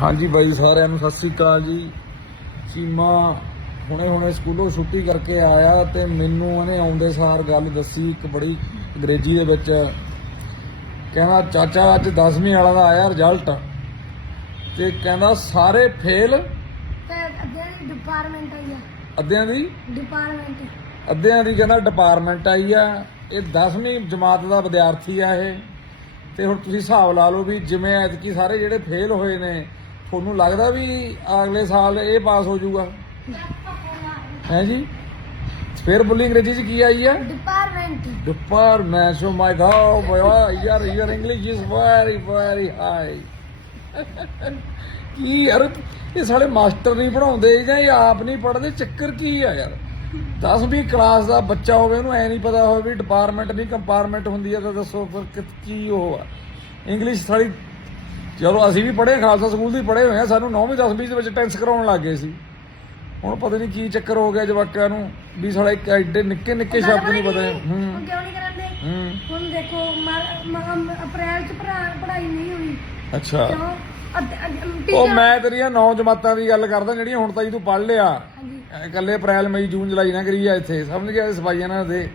ਹਾਂਜੀ ਬਾਈ ਸਾਰਿਆਂ ਨੂੰ ਸਤਿ ਸ੍ਰੀ ਅਕਾਲ ਜੀ। ਚੀਮਾ ਹੁਣੇ ਹੁਣੇ ਸਕੂਲੋਂ ਛੁੱਟੀ ਕਰਕੇ ਆਇਆ ਤੇ ਮੈਨੂੰ ਉਹਨੇ ਆਉਂਦੇ ਸਾਰ ਗੱਲ ਦੱਸੀ ਇੱਕ ਬੜੀ ਅੰਗਰੇਜ਼ੀ ਦੇ ਵਿੱਚ। ਕਹਿੰਦਾ ਚਾਚਾ ਅੱਜ 10ਵੀਂ ਵਾਲਾ ਦਾ ਆਇਆ ਰਿਜ਼ਲਟ ਤੇ ਕਹਿੰਦਾ ਸਾਰੇ ਫੇਲ ਤੇ ਅੱਧਿਆਂ ਦੀ ਡਿਪਾਰਟਮੈਂਟ ਆਈ ਆ। ਅੱਧਿਆਂ ਦੀ? ਡਿਪਾਰਟਮੈਂਟ ਅੱਧਿਆਂ ਦੀ ਕਹਿੰਦਾ ਡਿਪਾਰਟਮੈਂਟ ਆਈ ਆ। ਇਹ 10ਵੀਂ ਜਮਾਤ ਦਾ ਵਿਦਿਆਰਥੀ ਆ ਇਹ। ਤੇ ਹੁਣ ਤੁਸੀਂ ਹਿਸਾਬ ਲਾ ਲਓ ਵੀ ਜਿਵੇਂ ਐਤਕੀ ਸਾਰੇ ਜਿਹੜੇ ਫੇਲ ਹੋਏ ਨੇ ਤੁਹਾਨੂੰ ਲੱਗਦਾ ਵੀ ਅਗਲੇ ਸਾਲ ਇਹ ਪਾਸ ਹੋ ਜਾਊਗਾ? ਹੈ ਜੀ? ਫਿਰ ਬੋਲੀ ਅੰਗਰੇਜ਼ੀ ਚ ਕੀ ਆਈ ਆ department department oh my God boy ਯਾਰ ਯਾਰ English is very very high ਕੀ ਯਾਰ ਇਹ ਸਾਲੇ ਮਾਸਟਰ ਨਹੀਂ ਪੜਾਉਂਦੇ ਜਾਂ ਇਹ ਆਪ ਨਹੀਂ ਪੜ੍ਹਦੇ ਚੱਕਰ ਕੀ ਆ ਯਾਰ? 10ਵੀਂ ਕਲਾਸ ਦਾ ਬੱਚਾ ਹੋਵੇ ਉਹਨੂੰ ਐ ਨਹੀਂ ਪਤਾ ਹੋਵੇ ਵੀ ਡਿਪਾਰਟਮੈਂਟ ਨਹੀਂ ਕੰਪਾਰਟਮੈਂਟ ਹੁੰਦੀ ਹੈ ਤਾਂ ਦੱਸੋ ਫਿਰ ਕਿ- ਕੀ ਉਹ ਆ? ਇੰਗਲਿਸ਼ ਸਾਲੀ ਚਲੋ ਅਸੀਂ ਵੀ ਪੜ੍ਹੇ ਖਾਲਸਾ ਸਕੂਲ ਦੀ ਪੜ੍ਹੇ ਹੋਏ ਆ। ਸਾਨੂੰ 9ਵੀਂ 10ਵੀਂ ਦੇ ਵਿੱਚ ਟੈਂਸ ਕਰਾਉਣ ਲੱਗ ਗਏ ਸੀ। ਹੁਣ ਪਤਾ ਨਹੀਂ ਕੀ ਚੱਕਰ ਹੋ ਗਿਆ ਜਵਾਕਾਂ ਨੂੰ ਵੀ ਸਾਲਾ ਇੱਕ ਐਡੇ ਨਿੱਕੇ ਨਿੱਕੇ ਸ਼ਬਦ ਨਹੀਂ ਪਤਾ। ਹੂੰ। ਕਿਉਂ ਨਹੀਂ ਕਰਾਂਦੇ ਹੂੰ। ਹੁਣ ਦੇਖੋ ਅਪ੍ਰੈਲ ਚ ਪੜ੍ਹਾ- ਪੜ੍ਹਾਈ ਨਹੀਂ ਹੋਈ। ਅੱਛਾ। ਉਹ ਮੈਂ ਤੇਰੀਆਂ ਨੌ ਜਮਾਤਾਂ ਦੀ ਗੱਲ ਕਰਦਾ ਜਿਹੜੀਆਂ ਹੁਣ ਤਾਈ ਤੂੰ ਪੜ੍ਹ ਲਿਆ। ਹਾਂਜੀ। ਇਕੱਲੇ ਅਪ੍ਰੈਲ ਮਈ ਜੂਨ ਜੁਲਾਈ ਨਾ ਕਰੀ ਆ ਇੱਥੇ। ਸਮਝ ਗਿਆ ਸਫਾਈਆਂ ਨਾ ਦੇ।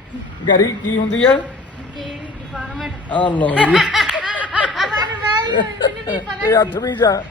ਗਰੀ ਕੀ ਹੁੰਦੀ ਆ? ਡਿਪਾਰਟਮੈਂਟ ਆ ਲਓ ਜੀ। ਇਹ 8ਵੀਂ ਚ ਆ।